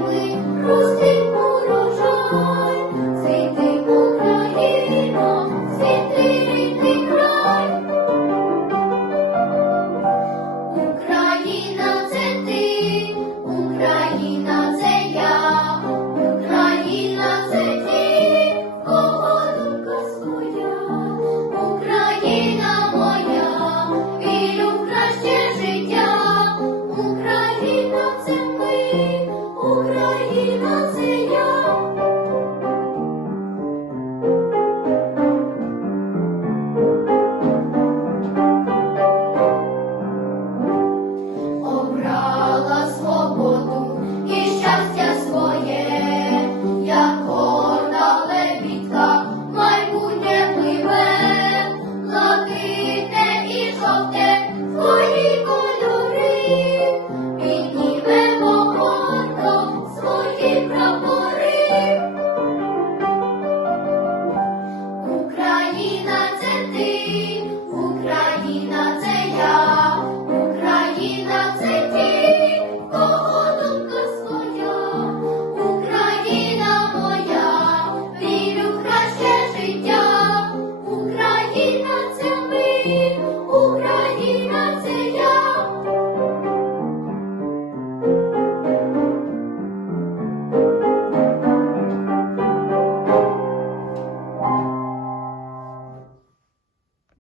we, we, Señor.